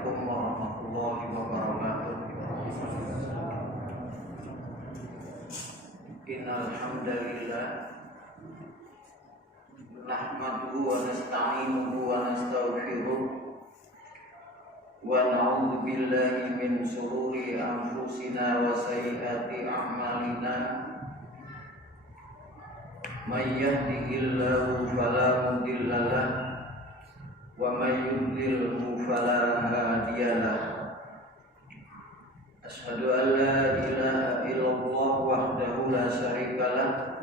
Assalamualaikum warahmatullahi wabarakatuh. Innal hamdalillah nahmaduhu wa nasta'inuhu wa nastaghfiruh wa na'udzu billahi min shururi anfusina wa sayyiati a'malina. May yahdihillahu fala mudilla lahu wa may yudlilhu fala hadiyalah. Asyhadu an la ilaha illallah wahdahu la syarikalah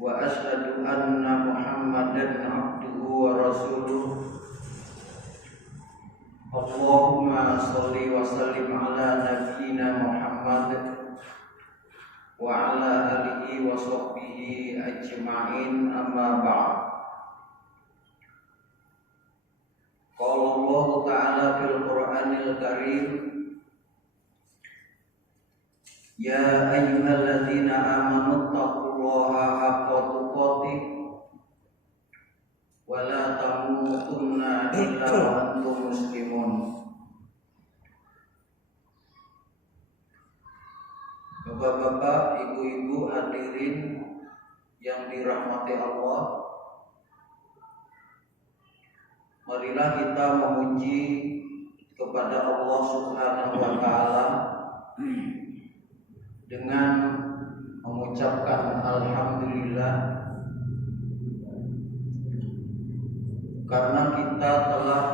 wa asyhadu anna Muhammadan abduhu wa rasuluh. Allahumma shalli wa sallim ala nabiyyina Muhammad wa ala alihi wa sahbihi ajma'in, amma ba'd. Qala Allah Ta'ala fil Qur'anil Karim, ya ayyuhalladzina amanu taqullaha haqqa tuqatih wa la tamutunna illa wa antum muslimun. Bapak-bapak, ibu-ibu, hadirin yang dirahmati Allah, marilah kita memuji kepada Allah Subhanahu wa Ta'ala dengan mengucapkan alhamdulillah, karena kita telah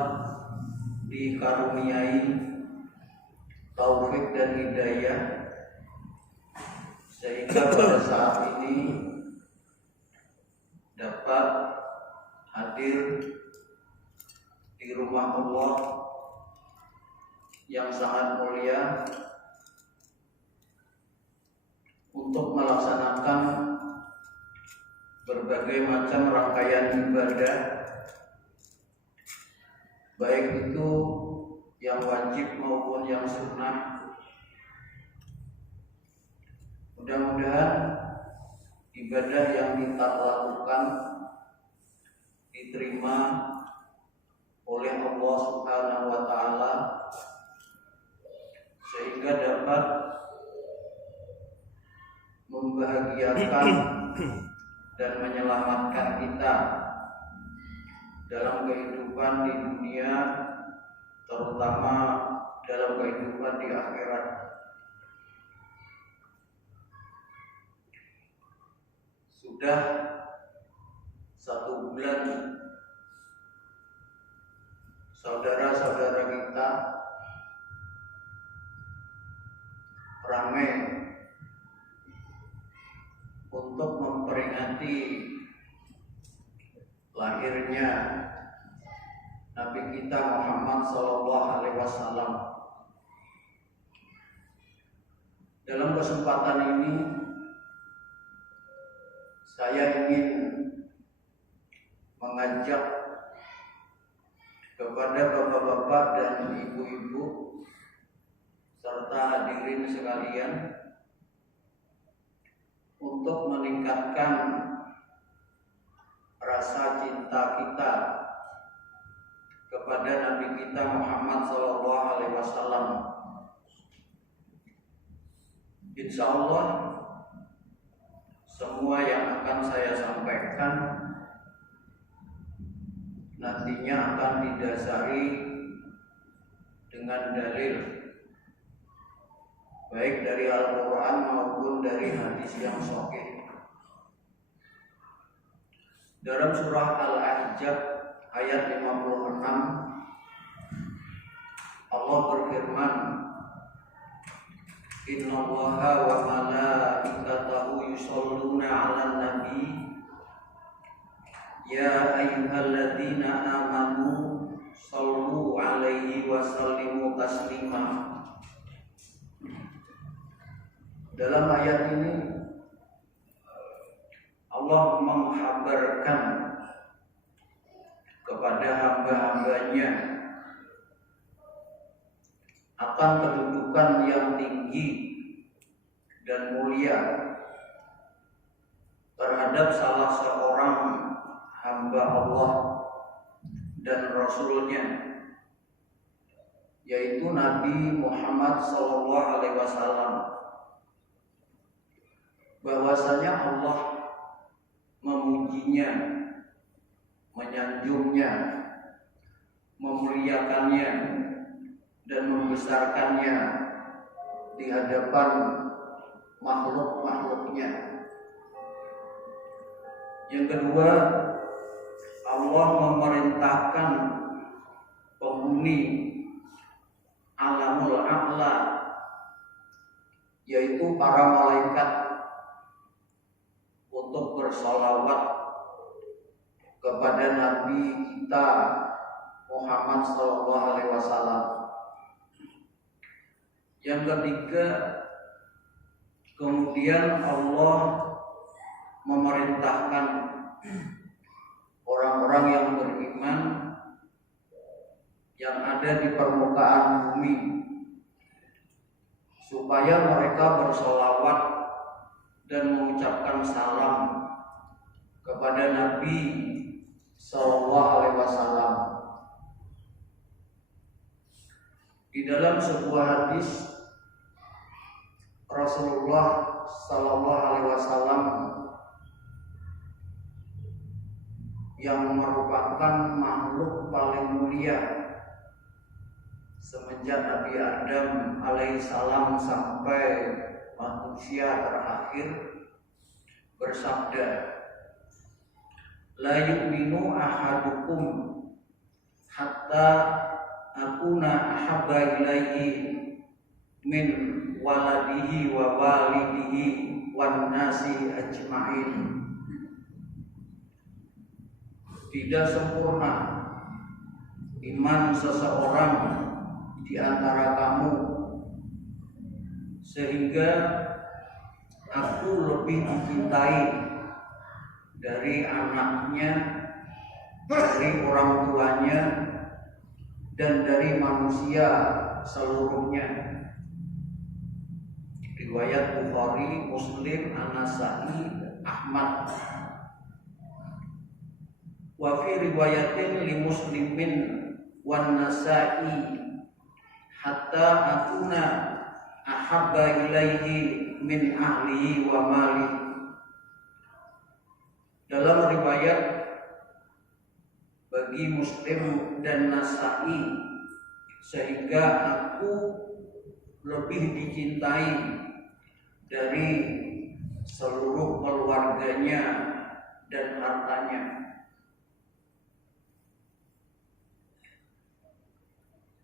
dikaruniai taufik dan hidayah sehingga pada saat ini dapat hadir di rumah Allah yang sangat mulia untuk melaksanakan berbagai macam rangkaian ibadah, baik itu yang wajib maupun yang sunnah. Mudah-mudahan ibadah yang kita lakukan diterima oleh Allah Subhanahu wa Ta'ala sehingga dapat membahagiakan dan menyelamatkan kita dalam kehidupan di dunia, terutama dalam kehidupan di akhirat. Sudah 1 bulan saudara-saudara kita ramai untuk memperingati lahirnya Nabi kita Muhammad SAW. Dalam kesempatan ini saya ingin mengajak kepada bapak-bapak dan ibu-ibu serta hadirin sekalian untuk meningkatkan rasa cinta kita kepada Nabi kita Muhammad SAW. Insya Allah semua yang akan saya sampaikan nantinya akan didasari dengan dalil baik dari Al-Quran maupun dari hadis yang sahih. Dalam surah Al-Ahzab ayat 56 Allah berfirman, Innallaha wa malaikatahu yusholluna 'alan nabi ya ayyuhalladzina amanu shollu 'alaihi wa sallimu taslima. Dalam ayat ini Allah menghabarkan kepada hamba-hambanya akan kedudukan yang tinggi dan mulia terhadap salah seorang hamba Allah dan Rasulnya yaitu Nabi Muhammad SAW, bahwasanya Allah memujinya, menyanjungnya, memuliakannya dan membesarkannya di hadapan makhluk-makhluknya. Yang kedua, Allah memerintahkan penghuni alamul a'la, yaitu para malaikat, untuk bersolawat kepada Nabi kita Muhammad SAW. Yang ketiga, kemudian Allah memerintahkan orang-orang yang beriman yang ada di permukaan bumi supaya mereka bersolawat dan mengucapkan salam kepada Nabi SAW. Di dalam sebuah hadis, Rasulullah SAW yang merupakan makhluk paling mulia semenjak Nabi Adam alaihissalam sampai manusia terakhir, bersabda, la yu'minu ahadukum hatta akuna ahabba ilaihi min waladihi wa walidihi wan nasi ajma'in. Tidak sempurna iman seseorang di antara kamu sehingga aku lebih dicintai dari anaknya, dari orang tuanya, dan dari manusia seluruhnya. Riwayat Bukhari, Muslim, An-Nasa'i, Ahmad. Wa fi riwayatin li Muslimin wan Nasa'i hatta akuna ahabba ilaihi min ahlihi wa mali. Dalam riwayat bagi Muslim dan Nasa'i, sehingga aku lebih dicintai dari seluruh keluarganya dan hartanya.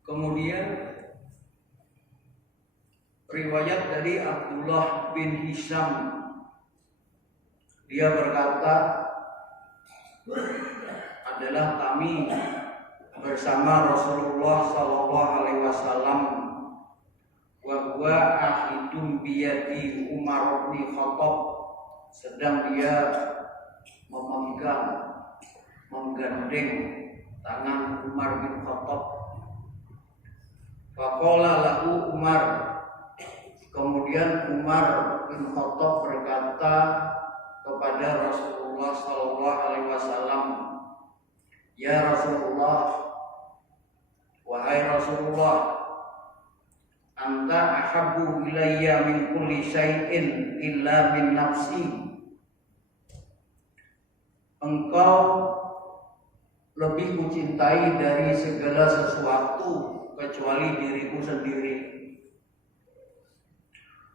Kemudian riwayat dari Abdullah bin Hisham, dia berkata, adalah kami bersama Rasulullah SAW, wa huwa ahidun biyadi Umar bin Khattab, sedang dia menggandeng tangan Umar bin Khattab. Faqala lahu Umar, kemudian Umar bin Khattab berkata kepada Rasulullah SAW, ya Rasulullah, wahai Rasulullah, anta ahabbu ilayya min kulli syai'in illa min nafsi. Engkau lebih mencintai dari segala sesuatu kecuali diriku sendiri.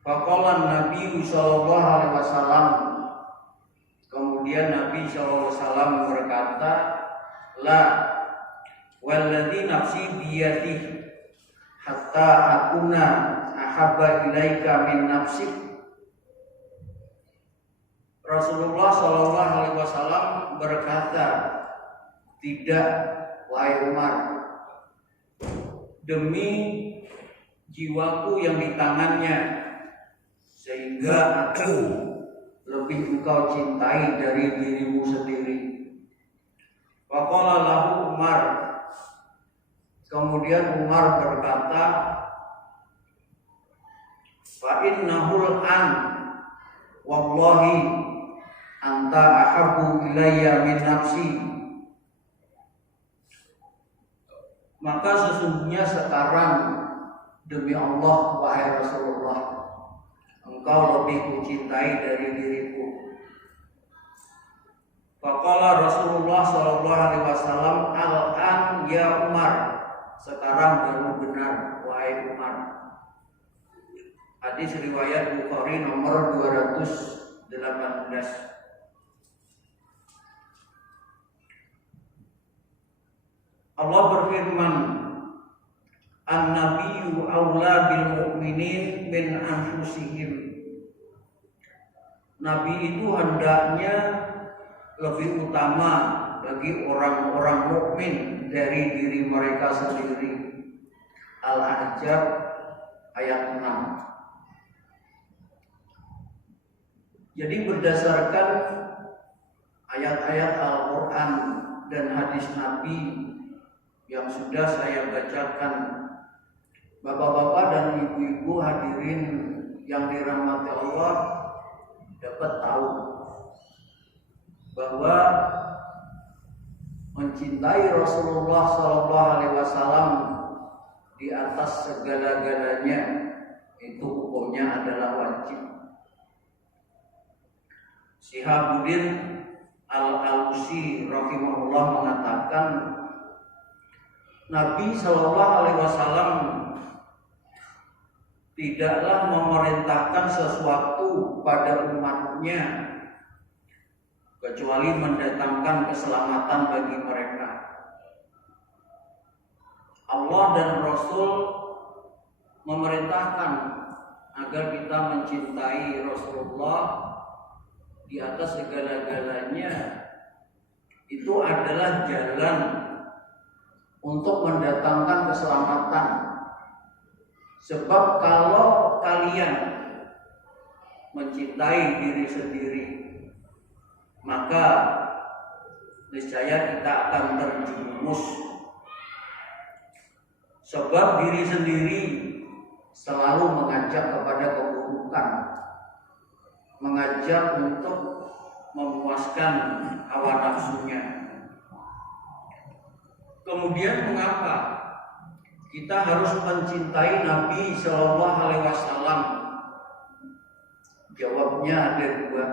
Faqala Nabi sallallahu alaihi wasallam, kemudian Nabi sallallahu alaihi wasallam berkata, la walladzi nafsi biyadihi hatta akuna ahabba ilaika min nafsik. Rasulullah sallallahu alaihi wasallam berkata, tidak, wahai Umar, demi jiwaku yang di tangannya, sehingga aku lebih engkau cintai dari dirimu sendiri. Faqala lahu Umar, kemudian Umar berkata, fa innahul an wallahi anta ahabbu ilayya min nafsi. Maka sesungguhnya sekarang demi Allah wahai Rasulullah, engkau lebih kucintai dari diriku. Faqala Rasulullah sallallahu alaihi wasallam, al-an ya Umar, sekarang baru benar wahai Umar. Hadis riwayat Bukhari nomor 218. Allah berfirman, An-nabiyyu aula bil mu'minin min anfusihim. Nabi itu hendaknya lebih utama bagi orang-orang mukmin dari diri mereka sendiri. Al-Ahzab ayat 6. Jadi berdasarkan ayat-ayat Al-Quran dan hadis Nabi yang sudah saya bacakan, bapak-bapak dan ibu-ibu hadirin yang dirahmati Allah dapat tahu bahwa mencintai Rasulullah SAW di atas segala-galanya itu hukumnya adalah wajib. Syihabuddin Al-Alusi rahimahullah mengatakan, Nabi SAW tidaklah memerintahkan sesuatu pada umatnya kecuali mendatangkan keselamatan bagi mereka. Allah dan Rasul memerintahkan agar kita mencintai Rasulullah di atas segala-galanya. Itu adalah jalan untuk mendatangkan keselamatan. Sebab kalau kalian mencintai diri sendiri, maka niscaya kita akan terjerumus. Sebab diri sendiri selalu mengajak kepada keburukan, mengajak untuk memuaskan hawa nafsunya. Kemudian mengapa kita harus mencintai Nabi Shallallahu Alaihi Wasallam? Jawabnya ada dua.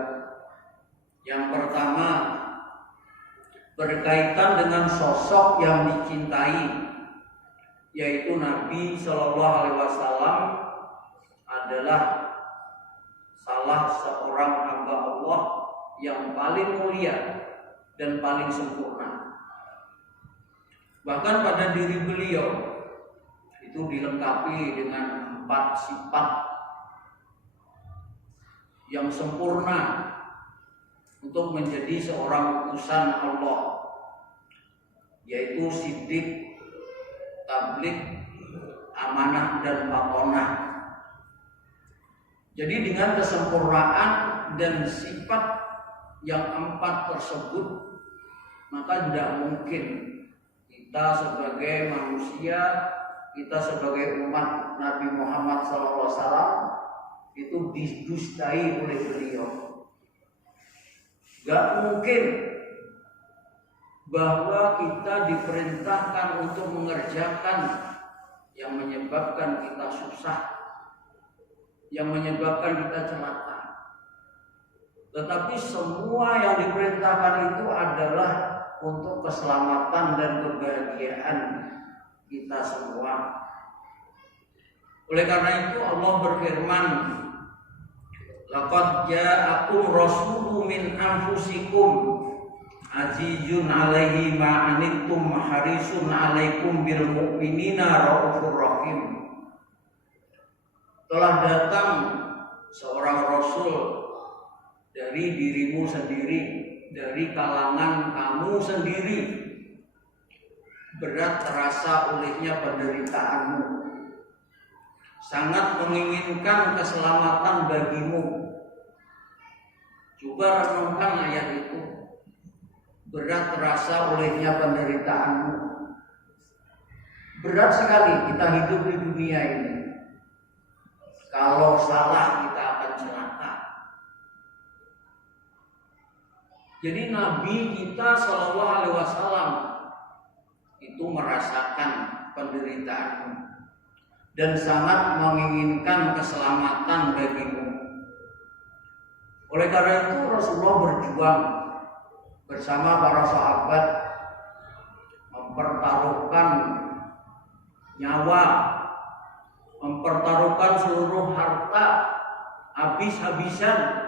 Yang pertama berkaitan dengan sosok yang dicintai, yaitu Nabi Shallallahu Alaihi Wasallam adalah salah seorang hamba Allah yang paling mulia dan paling sempurna. Bahkan pada diri beliau itu dilengkapi dengan 4 sifat yang sempurna untuk menjadi seorang utusan Allah, yaitu siddiq, tabligh, amanah, dan batonah. Jadi dengan kesempurnaan dan sifat yang 4 tersebut, maka tidak mungkin kita sebagai manusia, kita sebagai umat Nabi Muhammad SAW itu didustai oleh beliau. Gak mungkin bahwa kita diperintahkan untuk mengerjakan yang menyebabkan kita susah, yang menyebabkan kita celaka. Tetapi semua yang diperintahkan itu adalah untuk keselamatan dan kebahagiaan kita semua. Oleh karena itu Allah berfirman, laqad ja'akum rasulun min anfusikum azizun 'alaihi ma anittum harisun 'alaikum bil mu'minina raufur rahim. Telah datang seorang rasul dari dirimu sendiri, dari kalangan kamu sendiri, berat terasa olehnya penderitaanmu, sangat menginginkan keselamatan bagimu. Coba renungkan ayat itu. Berat terasa olehnya penderitaanmu. Berat sekali kita hidup di dunia ini. Kalau salah kita akan celaka. Jadi Nabi kita Shallallahu Alaihi Wasallam itu merasakan penderitaanmu dan sangat menginginkan keselamatan bagimu. Oleh karena itu Rasulullah berjuang bersama para sahabat, mempertaruhkan nyawa, mempertaruhkan seluruh harta habis-habisan.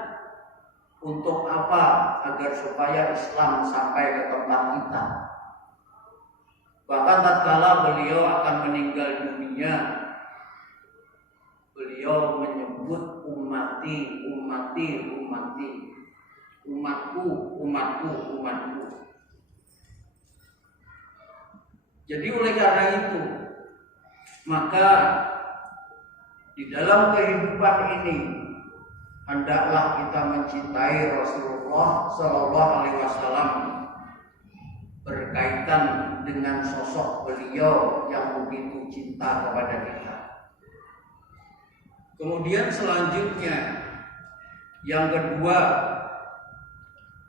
Untuk apa? Agar supaya Islam sampai ke tempat kita. Bahkan tatkala beliau akan meninggal dunia, beliau menyebut ummati, ummati, ummati, umatku, umatku, umatku. Jadi oleh karena itu, maka di dalam kehidupan ini hendaklah kita mencintai Rasulullah Sallallahu Alaihi Wasallam berkaitan dengan sosok beliau yang begitu cinta kepada kita. Kemudian selanjutnya, yang kedua,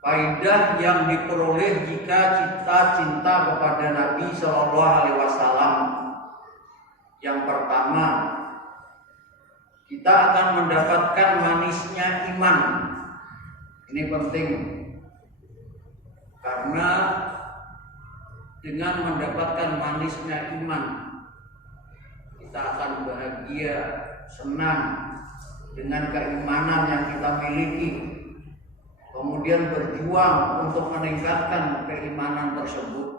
faedah yang diperoleh jika kita cinta kepada Nabi Sallallahu Alaihi Wasallam. Yang pertama, kita akan mendapatkan manisnya iman. Ini penting, karena dengan mendapatkan manisnya iman, kita akan bahagia, senang dengan keimanan yang kita miliki. Kemudian berjuang untuk meningkatkan keimanan tersebut.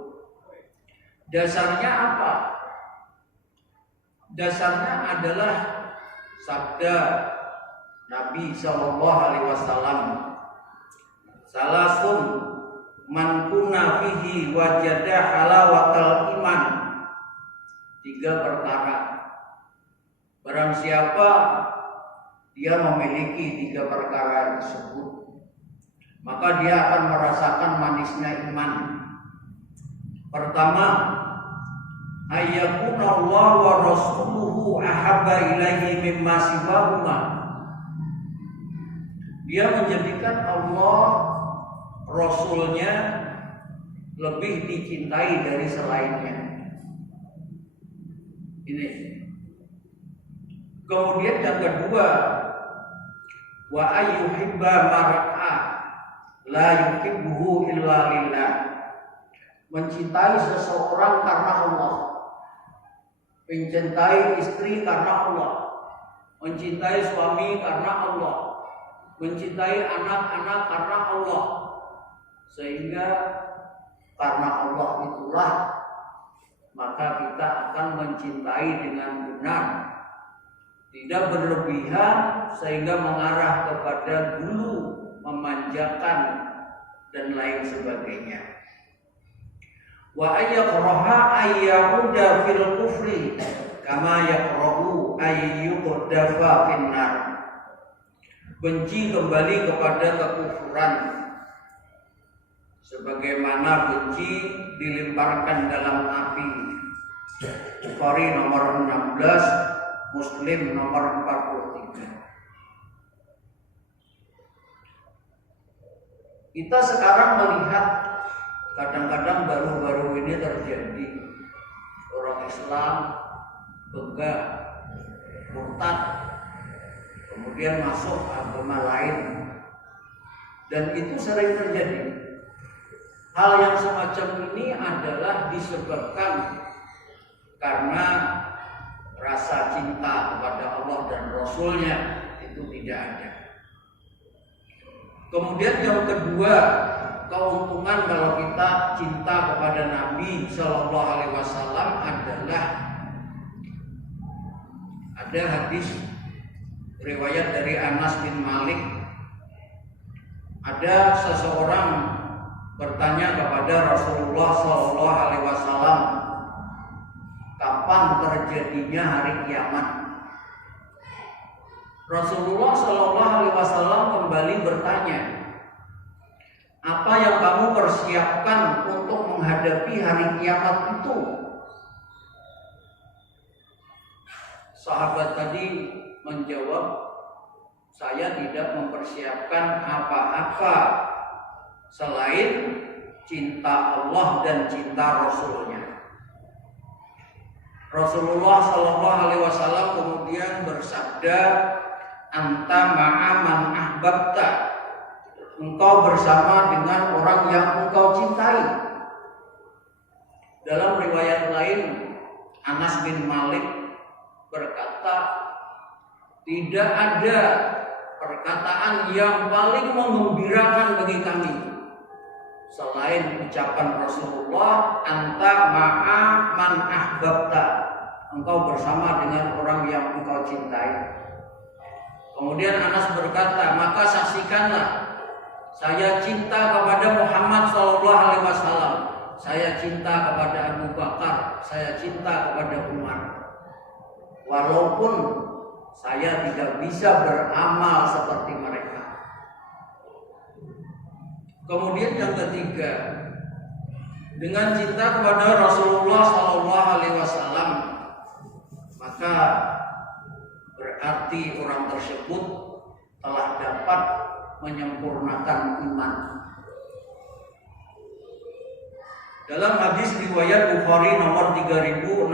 Dasarnya apa? Dasarnya adalah sabda Nabi Sallallahu Alaihi Wasallam, salasun man kunna fihi wajada halawatal iman. 3 perkara. Barang siapa dia memiliki 3 perkara tersebut, maka dia akan merasakan manisnya iman. Pertama, ayyakuna Allah wa rasuluhu ahabba ilaihi mimma siwahuma. Dia menjadikan Allah, Rasulnya lebih dicintai dari selainnya. Ini. Kemudian yang kedua, wa ayyuhibba mar'a la yuhibbuhu illa lillah. Mencintai seseorang karena Allah. Mencintai istri karena Allah, mencintai suami karena Allah, mencintai anak-anak karena Allah, sehingga karena Allah itulah maka kita akan mencintai dengan benar, tidak berlebihan sehingga mengarah kepada gulu, memanjakan dan lain sebagainya. Wa ayakraha ayyuda fil kufri kama yakrahu ayyudafa finnar. Benci kembali kepada kekufuran sebagaimana benci dilemparkan dalam api. Bukhari nomor 16, Muslim nomor 43. Kita sekarang melihat kadang-kadang baru-baru ini terjadi orang Islam begah, murtad, kemudian masuk agama lain, dan itu sering terjadi. Hal yang semacam ini adalah disebabkan karena rasa cinta kepada Allah dan Rasulnya itu tidak ada. Kemudian yang kedua, keuntungan kalau kita cinta kepada Nabi Sallallahu Alaihi Wasallam adalah ada hadis riwayat dari Anas bin Malik. Ada seseorang bertanya kepada Rasulullah Sallallahu Alaihi Wasallam, kapan terjadinya hari kiamat? Rasulullah Sallallahu Alaihi Wasallam kembali bertanya, apa yang kamu persiapkan untuk menghadapi hari kiamat itu? Sahabat tadi menjawab, saya tidak mempersiapkan apa-apa selain cinta Allah dan cinta Rasulnya. Rasulullah Shallallahu Alaihi Wasallam kemudian bersabda, anta ma'a man ahbabta, engkau bersama dengan orang yang engkau cintai. Dalam riwayat lain, Anas bin Malik berkata, tidak ada perkataan yang paling menggembirakan bagi kami selain ucapan Rasulullah, anta ma'a man ahbabta, engkau bersama dengan orang yang engkau cintai. Kemudian Anas berkata, maka saksikanlah, saya cinta kepada Muhammad SAW, saya cinta kepada Abu Bakar, saya cinta kepada Umar, walaupun saya tidak bisa beramal seperti mereka. Kemudian yang ketiga, dengan cinta kepada Rasulullah SAW, maka berarti orang tersebut telah dapat menyempurnakan iman. Dalam hadis riwayat Bukhari nomor 3688,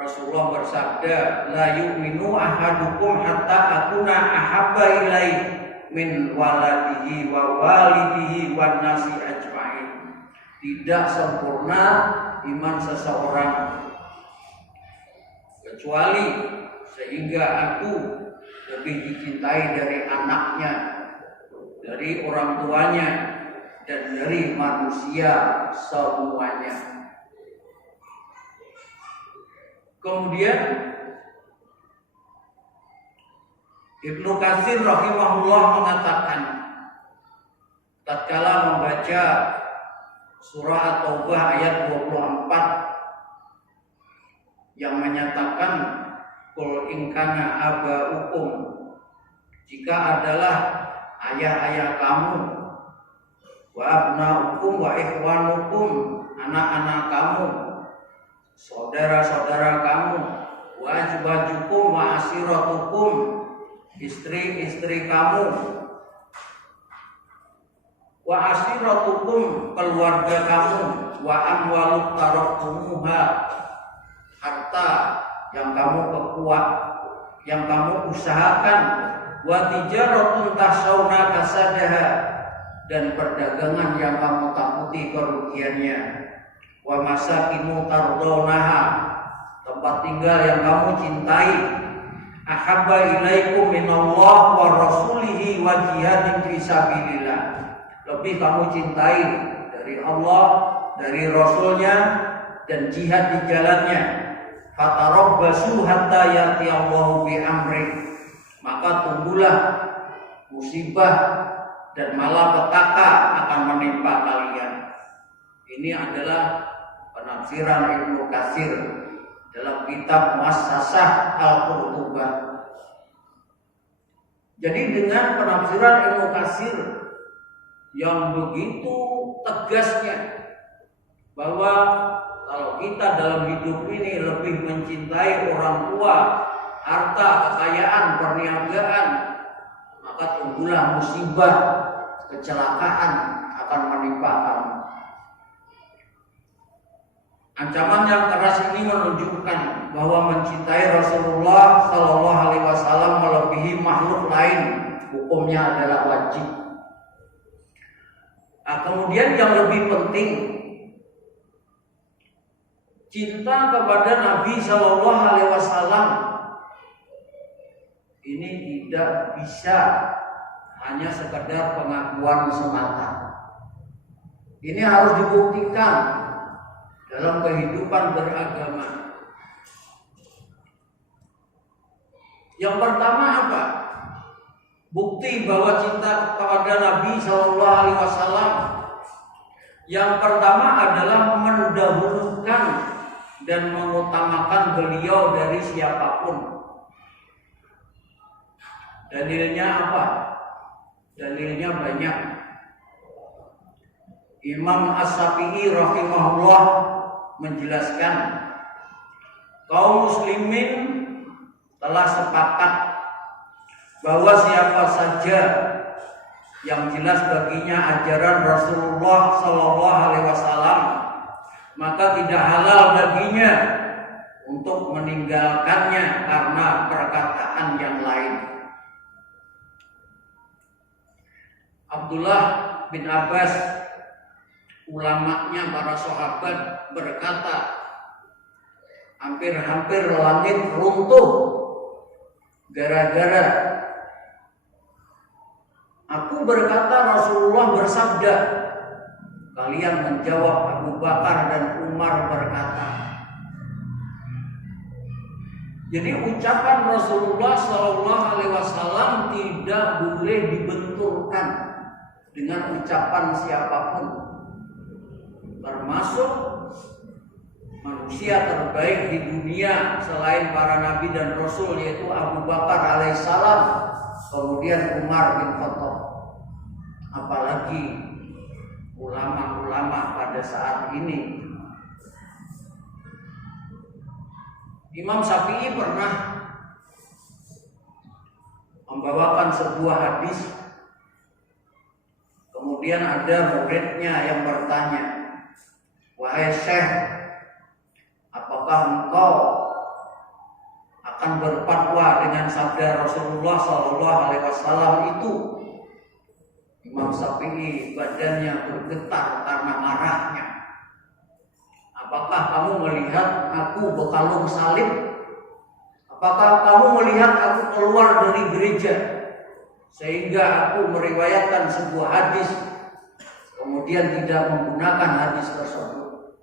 Rasulullah bersabda, la yu'minu ahadukum hatta akuna ahabba ilaihi min waladihi wa walidihi wan nasi ajma'in. Tidak sempurna iman seseorang kecuali sehingga aku lebih dicintai dari anaknya, dari orang tuanya, dan dari manusia semuanya. Kemudian Ibnu Katsir rahimahullah mengatakan, tatkala membaca surah At-Taubah ayat 24 yang menyatakan qul in kana aba'ukum, jika adalah ayah-ayah kamu, wa abna'ukum wa ikhwanukum, anak-anak kamu, saudara-saudara kamu, wa azwajukum wa asiratukum, istri-istri kamu, wa asiratukum, keluarga kamu, wa amwaluk taraktumuha, harta yang kamu perkuat, yang kamu usahakan, wa tijaratun tahsawna kasadaha, dan perdagangan yang kamu takuti kerugiannya, wa masakinu tardawnaha, tempat tinggal yang kamu cintai, ahabba ilaikum minallah wa rasulihi wa jihadin fi sabilillah, lebih kamu cintai dari Allah, dari Rasulnya, dan jihad di jalannya. Fatarabbasu hatta ya'ti Allahu bi amri, maka tunggulah musibah dan malapetaka akan menimpa kalian. Ini adalah penafsiran Ibnu Katsir dalam kitab Muassasah Al-Qurtubah. Jadi dengan penafsiran Ibnu Katsir yang begitu tegasnya bahwa kalau kita dalam hidup ini lebih mencintai orang tua, harta, kekayaan, perniagaan, maka tunggulah musibah, kecelakaan akan menimpa kamu. Ancaman yang keras ini menunjukkan bahwa mencintai Rasulullah Sallallahu Alaihi Wasallam melebihi makhluk lain, hukumnya adalah wajib. Kemudian yang lebih penting, cinta kepada Nabi Sallallahu Alaihi Wasallam ini tidak bisa hanya sekedar pengakuan semata. Ini harus dibuktikan dalam kehidupan beragama. Yang pertama apa? Bukti bahwa cinta kepada Nabi Sallallahu Alaihi Wasallam. Yang pertama adalah mendahulukan dan mengutamakan beliau dari siapapun. Dalilnya apa? Dalilnya banyak. Imam As-Syafi'i rahimahullah menjelaskan, kaum muslimin telah sepakat bahwa siapa saja yang jelas baginya ajaran Rasulullah Sallallahu Alaihi Wasallam maka tidak halal baginya untuk meninggalkannya karena perkataan yang lain. Abdullah bin Abbas, ulamanya para sahabat, berkata, hampir-hampir langit runtuh gara-gara aku berkata Rasulullah bersabda. Kalian menjawab Abu Bakar dan Umar berkata. Jadi ucapan Rasulullah SAW tidak boleh dibenturkan dengan ucapan siapapun, termasuk manusia terbaik di dunia selain para nabi dan rasul, yaitu Abu Bakar alaihissalam, kemudian Umar bin Khattab, apalagi ulama-ulama pada saat ini. Imam Syafi'i pernah membawakan sebuah hadis. Kemudian ada muridnya yang bertanya, "Wahai Syekh, apakah engkau akan berfatwa dengan sabda Rasulullah SAW itu?" Imam Syafi'i badannya bergetar karena marahnya. "Apakah kamu melihat aku berkalung salib? Apakah kamu melihat aku keluar dari gereja sehingga aku meriwayatkan sebuah hadis kemudian tidak menggunakan hadis tersebut?"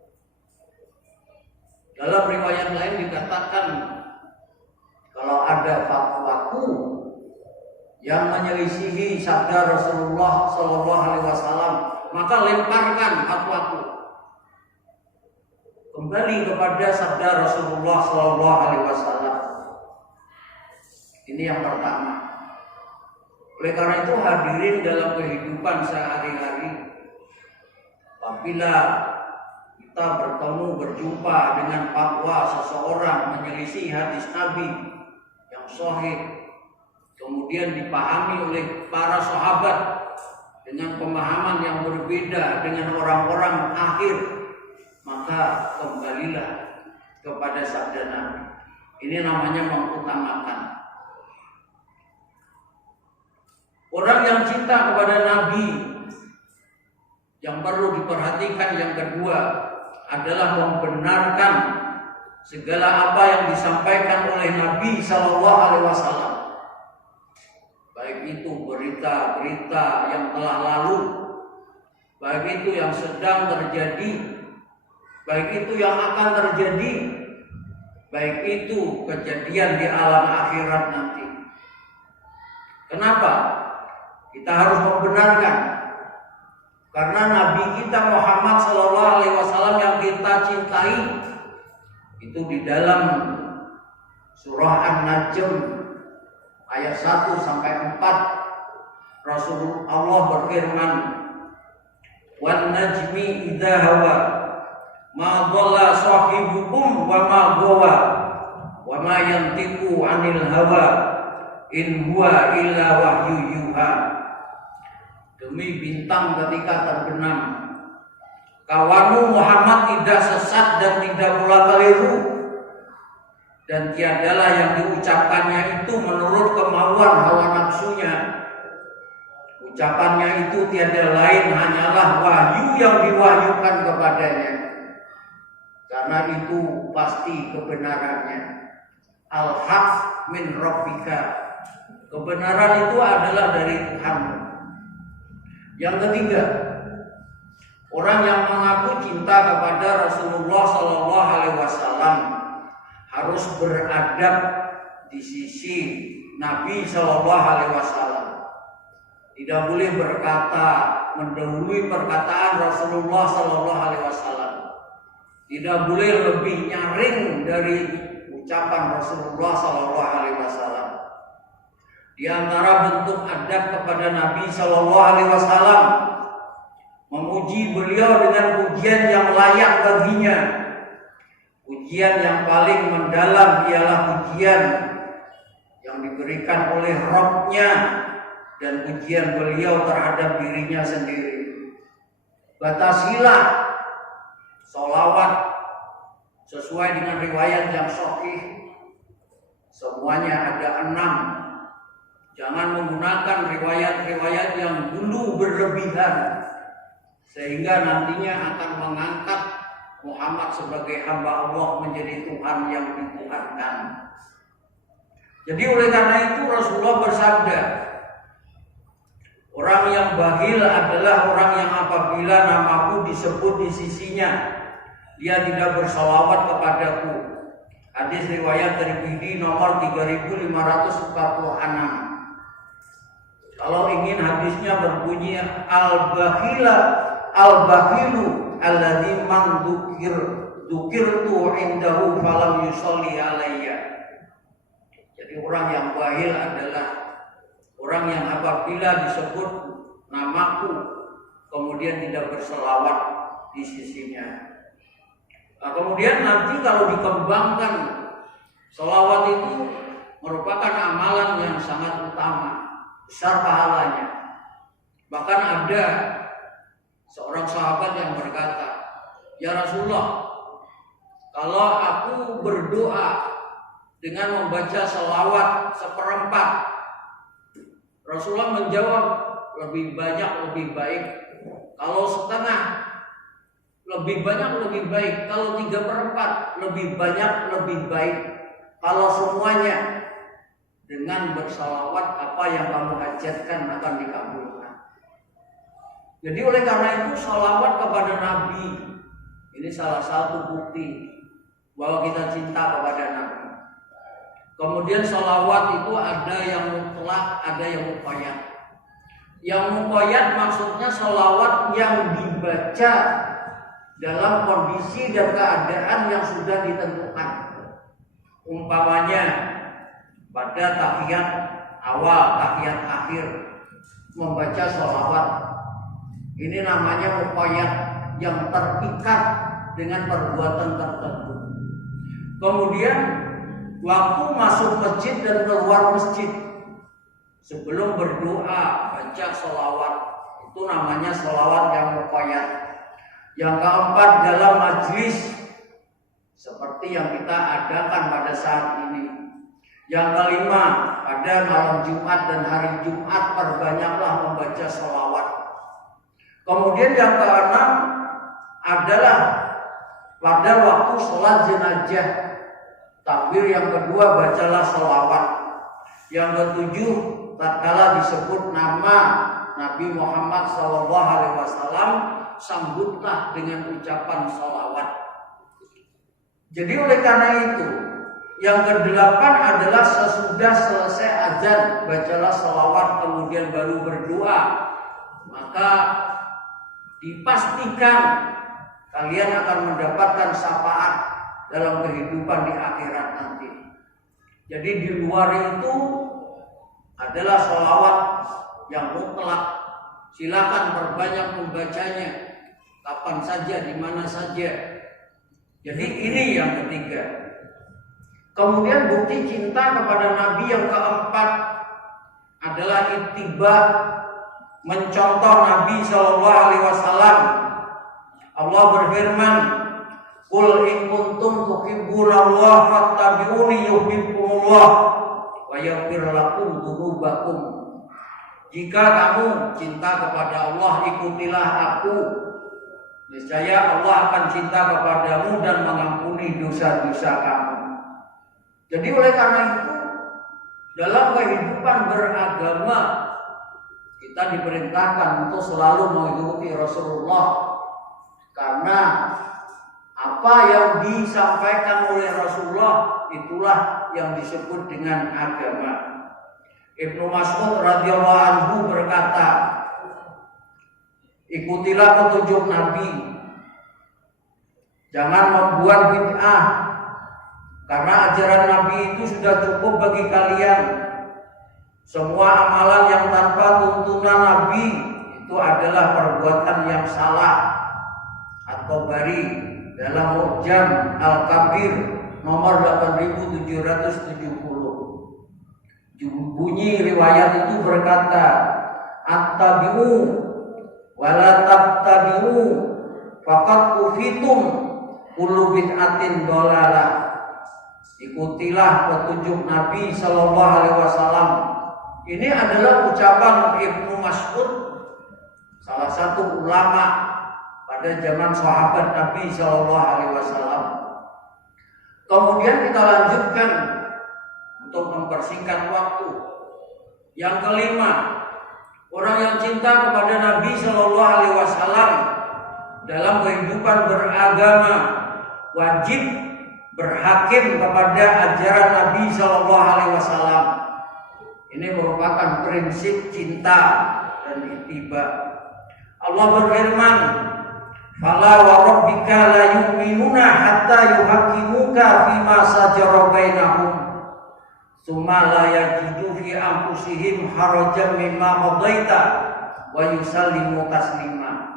Dalam riwayat lain dikatakan, kalau ada fatwaku yang menyelisihi sabda Rasulullah SAW, maka lemparkan fatwaku kembali kepada sabda Rasulullah SAW. Ini yang pertama. Oleh karena itu hadirin dalam kehidupan sehari-hari, apabila kita berjumpa dengan fatwa seseorang menyelisih hadis Nabi yang sahih, kemudian dipahami oleh para sahabat dengan pemahaman yang berbeda dengan orang-orang akhir, maka kembalilah kepada sabda Nabi. Ini namanya mengutamakan. Orang yang cinta kepada Nabi, yang perlu diperhatikan yang kedua adalah membenarkan segala apa yang disampaikan oleh Nabi SAW. Baik itu berita-berita yang telah lalu, baik itu yang sedang terjadi, baik itu yang akan terjadi, baik itu kejadian di alam akhirat nanti. Kenapa kita harus membenarkan? Karena Nabi kita Muhammad SAW yang kita cintai itu di dalam surah An-Najm ayat 1 sampai 4, Rasulullah berfirman, "Wan najmi idza hawa ma dhalla sahibukum wa ma ghawa wa ma yantiqu 'anil hawa in huwa illa wahyu yuha." Demi bintang ketika terbenam, kawanmu Muhammad tidak sesat dan tidak pula keliru, dan tiadalah yang diucapkannya itu menurut kemauan hawa nafsunya. Ucapannya itu tiada lain hanyalah wahyu yang diwahyukan kepadanya, karena itu pasti kebenarannya. Al-haq min rabbika, kebenaran itu adalah dari Tuhanmu. Yang ketiga, orang yang mengaku cinta kepada Rasulullah SAW harus beradab di sisi Nabi SAW. Tidak boleh berkata mendahului perkataan Rasulullah SAW. Tidak boleh lebih nyaring dari ucapan Rasulullah SAW. Di antara bentuk adab kepada Nabi SAW, memuji beliau dengan pujian yang layak baginya. Pujian yang paling mendalam ialah pujian yang diberikan oleh Rabb-Nya dan pujian beliau terhadap dirinya sendiri. Batasilah Sholawat sesuai dengan riwayat yang sahih semuanya ada 6. Jangan menggunakan riwayat-riwayat yang dulu berlebihan sehingga nantinya akan mengangkat Muhammad sebagai hamba Allah menjadi Tuhan yang dituhankan. Jadi oleh karena itu Rasulullah bersabda, orang yang bakhil adalah orang yang apabila namaku disebut di sisinya, dia tidak bersalawat kepadaku. Hadis riwayat Tirmidzi nomor 3546. Kalau ingin hadisnya berbunyi al-bakhilu alladzi man dzukirtu indahu falam yusolli alayya. Jadi orang yang bakhil adalah orang yang apabila disebut namaku kemudian tidak berselawat di sisinya. Nah, kemudian nanti kalau dikembangkan, selawat itu merupakan amalan yang sangat utama, besar pahalanya. Bahkan ada seorang sahabat yang berkata, "Ya Rasulullah, kalau aku berdoa dengan membaca selawat 1/4," Rasulullah menjawab, "Lebih banyak lebih baik. Kalau setengah, lebih banyak lebih baik. Kalau 3/4, lebih banyak lebih baik. Kalau semuanya dengan bersalawat, apa yang kamu hajatkan akan dikabulkan." Jadi oleh karena itu salawat kepada Nabi ini salah satu bukti bahwa kita cinta kepada Nabi. Kemudian salawat itu ada yang mutlak, ada yang muqayyad. Yang muqayyad maksudnya salawat yang dibaca dalam kondisi dan keadaan yang sudah ditentukan. Umpamanya pada tahiyat awal, tahiyat akhir membaca sholawat. Ini namanya muqayyad yang terikat dengan perbuatan tertentu. Kemudian waktu masuk masjid dan keluar masjid sebelum berdoa baca sholawat, itu namanya sholawat yang muqayyad. Yang keempat dalam majlis seperti yang kita adakan pada saat ini. Yang kelima pada malam Jumat dan hari Jumat perbanyaklah membaca sholawat. Kemudian yang keenam adalah pada waktu sholat jenazah, takbir yang kedua bacalah sholawat. Yang ketujuh tatkala disebut nama Nabi Muhammad SAW, sambutlah dengan ucapan sholawat. Jadi oleh karena itu, yang kedelapan adalah sesudah selesai azan bacalah sholawat kemudian baru berdoa. Maka dipastikan kalian akan mendapatkan syafaat dalam kehidupan di akhirat nanti. Jadi di luar itu adalah sholawat yang mutlak. Silakan perbanyak membacanya kapan saja, di mana saja. Jadi ini yang ketiga. Kemudian bukti cinta kepada Nabi yang keempat adalah ittiba, mencontoh Nabi SAW. Allah berfirman, "Qul in kuntum tuhibbunallah fattabi'uni yuhibbukumullah wa yaghfir lakum dzunubakum." Jika kamu cinta kepada Allah, ikutilah aku. Niscaya Allah akan cinta kepadamu dan mengampuni dosa-dosa kamu. Jadi oleh karena itu, dalam kehidupan beragama kita diperintahkan untuk selalu mengikuti Rasulullah. Karena apa yang disampaikan oleh Rasulullah itulah yang disebut dengan agama. Ibnu Mas'ud radhiyallahu anhu berkata, ikutilah petunjuk Nabi, jangan membuat bid'ah, karena ajaran Nabi itu sudah cukup bagi kalian. Semua amalan yang tanpa tuntunan Nabi itu adalah perbuatan yang salah. At-Tabari dalam Mu'jam Al-Kabir nomor 8770. Bunyi riwayat itu berkata, "Attabi'u wa la tattabi'u faqad kufitum kullu bid'atin dhalalah. Ikutilah petunjuk Nabi sallallahu alaihi wasallam. Ini adalah ucapan Ibnu Mas'ud, salah satu ulama pada zaman sahabat Nabi sallallahu alaihi wasallam. Kemudian kita lanjutkan untuk mempersingkat waktu. Yang kelima, orang yang cinta kepada Nabi sallallahu alaihi wasallam dalam kehidupan beragama wajib berhakim kepada ajaran Nabi sallallahu alaihi wasallam. Ini merupakan prinsip cinta dan ittiba. Allah berfirman, "Fala wa rabbika la yu'minuna hatta yuhaqqimuka fima shajara bainahum, tsumma la yajidu fi anfusihim harajan mimma qadaita wa yusallimu taslima."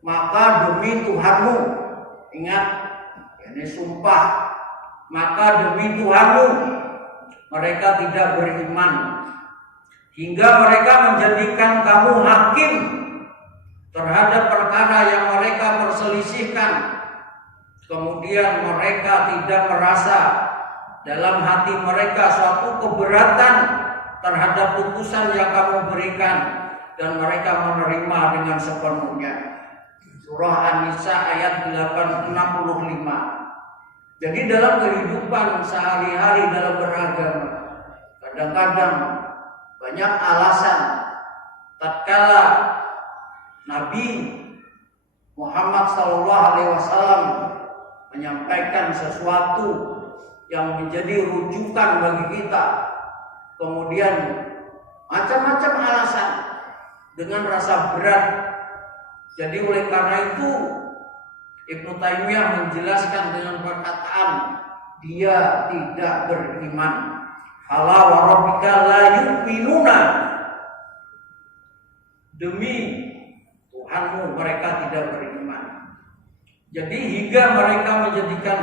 Maka demi Tuhanmu, ingat, ini sumpah, maka demi Tuhanmu mereka tidak beriman hingga mereka menjadikan kamu hakim terhadap perkara yang mereka perselisihkan. Kemudian mereka tidak merasa dalam hati mereka suatu keberatan terhadap putusan yang kamu berikan, dan mereka menerima dengan sepenuhnya. Surah An-Nisa ayat 65. Jadi dalam kehidupan sehari-hari dalam beragama, kadang-kadang banyak alasan tatkala Nabi Muhammad SAW menyampaikan sesuatu yang menjadi rujukan bagi kita, kemudian macam-macam alasan dengan rasa berat. Jadi oleh karena itu Ibnu Taimiyah menjelaskan dengan perkataan dia tidak beriman. Fala wa rabbika la yu'minuna, demi Tuhanmu mereka tidak beriman. Jadi hingga mereka menjadikan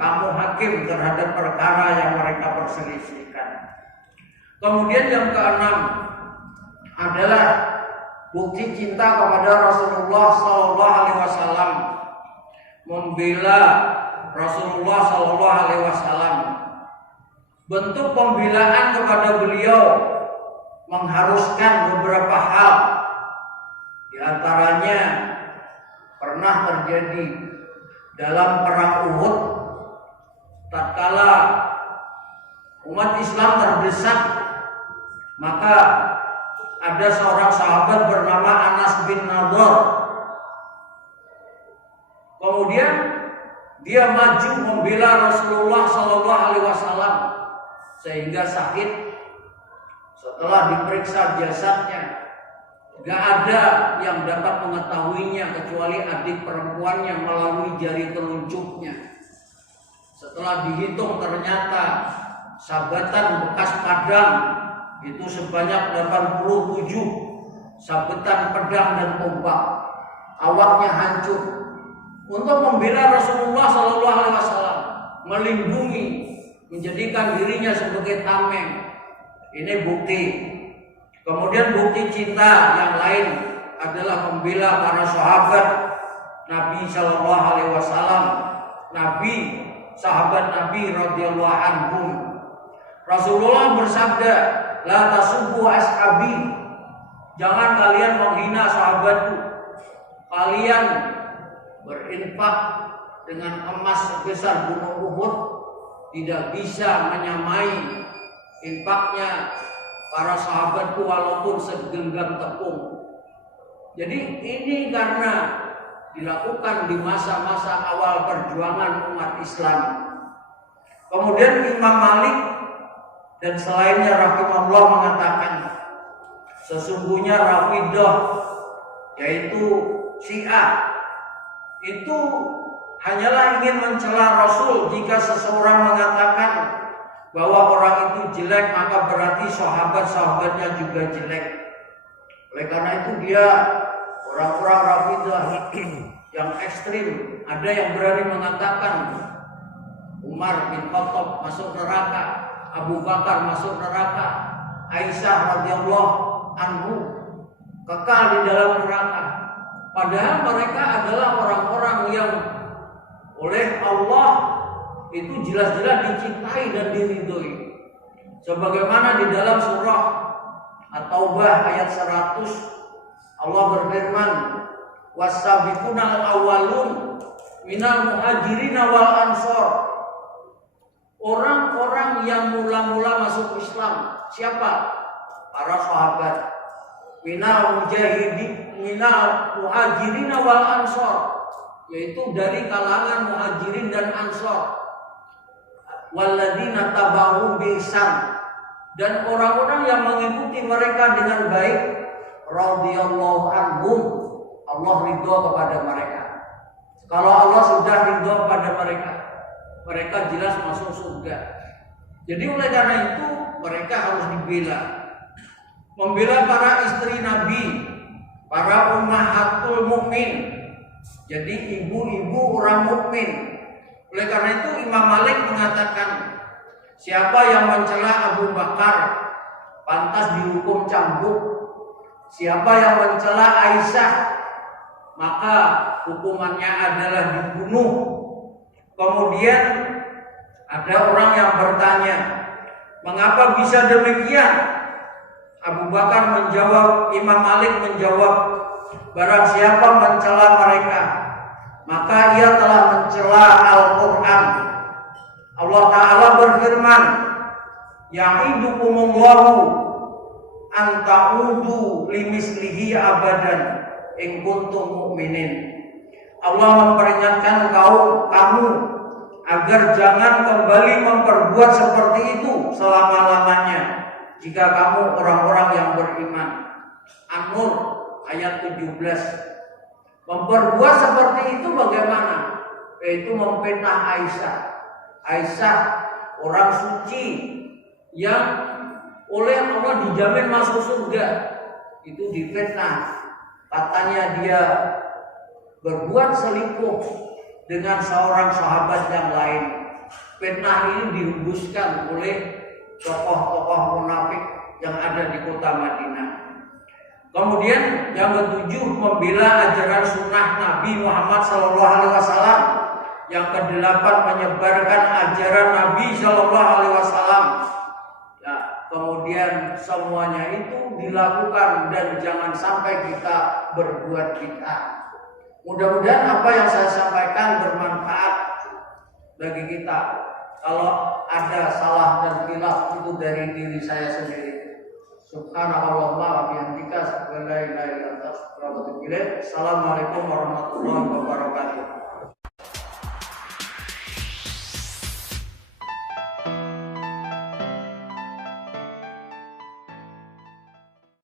kamu hakim terhadap perkara yang mereka perselisihkan. Kemudian yang keenam adalah bukti cinta kepada Rasulullah sallallahu alaihi wasallam, membela Rasulullah sallallahu alaihi wasallam. Bentuk pembelaan kepada beliau mengharuskan beberapa hal. Di antaranya pernah terjadi dalam perang Uhud, tatkala umat Islam terdesak, maka ada seorang sahabat bernama Anas bin Nadhr. Kemudian dia maju membela Rasulullah sallallahu alaihi wasallam sehingga syahid. Setelah diperiksa jasadnya, gak ada yang dapat mengetahuinya kecuali adik perempuannya melalui jari telunjuknya. Setelah dihitung ternyata sabatan bekas padang itu sebanyak 87 sabetan pedang dan tombak. Awaknya hancur. Untuk membela Rasulullah SAW, melindungi, menjadikan dirinya sebagai tameng. Ini bukti. Kemudian bukti cinta yang lain adalah membela para sahabat Nabi SAW, sahabat Nabi radhiyallahu anhum. Rasulullah bersabda, "La tasubbu ashabi." Jangan kalian menghina sahabatku. Kalian berinfak dengan emas sebesar gunung Uhud tidak bisa menyamai infaknya para sahabatku walaupun segenggam tepung. Jadi ini karena dilakukan di masa-masa awal perjuangan umat Islam. Kemudian Imam Malik dan selainnya rahimahullah mengatakan, sesungguhnya Rafidah, yaitu Syiah, itu hanyalah ingin mencela Rasul. Jika seseorang mengatakan bahwa orang itu jelek, maka berarti sahabat-sahabatnya juga jelek. Oleh karena itu dia orang-orang Rafidah yang ekstrim. Ada yang berani mengatakan Umar bin Khattab masuk neraka, Abu Bakar masuk neraka, Aisyah radhiyallahu anhu kekal di dalam neraka. Padahal mereka adalah orang-orang yang oleh Allah itu jelas-jelas dicintai dan diridhoi. Sebagaimana di dalam surah At-Taubah ayat 100 Allah berfirman, "Was-sabiqunal awwalun minal muhajirin wal ansor." Orang-orang yang mula-mula masuk Islam, siapa? Para sahabat. Minal muhajirin wal ansor, yaitu dari kalangan muhajirin dan ansor. Walladzina tabauhum bi ihsan, dan orang-orang yang mengikuti mereka dengan baik, radhiyallahu anhum, Allah ridho kepada mereka. Kalau Allah sudah ridho kepada mereka, mereka jelas masuk surga. Jadi oleh karena itu mereka harus dibela. Membela para istri Nabi, para ummahatul mukmin. Jadi ibu-ibu orang mukmin. Oleh karena itu Imam Malik mengatakan, siapa yang mencela Abu Bakar pantas dihukum cambuk. Siapa yang mencela Aisyah maka hukumannya adalah dibunuh. Kemudian ada orang yang bertanya, mengapa bisa demikian? Abu Bakar menjawab, Imam Malik menjawab, barang siapa mencela mereka, maka ia telah mencela Al-Quran. Allah Ta'ala berfirman, ya'idukumullahu an ta'udu limislihi abadan in kuntum mu'minin. Allah memperingatkan kamu agar jangan kembali memperbuat seperti itu selama-lamanya jika kamu orang-orang yang beriman. An-Nur ayat 17. Memperbuat seperti itu bagaimana? Yaitu memfitnah Aisyah. Aisyah orang suci yang oleh Allah dijamin masuk surga, itu difitnah. Katanya dia berbuat selingkuh dengan seorang sahabat yang lain. Fitnah ini dihembuskan oleh tokoh-tokoh munafik yang ada di kota Madinah. Kemudian yang ketujuh, membela ajaran sunnah Nabi Muhammad SAW. Yang kedelapan, menyebarkan ajaran Nabi SAW. Ya, kemudian semuanya itu dilakukan dan jangan sampai kita berbuat bid'ah. Mudah-mudahan apa yang saya sampaikan bermanfaat bagi kita. Kalau ada salah dan khilaf itu dari diri saya sendiri. Subhanallah wa bihamdika, la ilaha illa anta, astaghfiruka wa atubu ilaik. Assalamualaikum warahmatullahi wabarakatuh.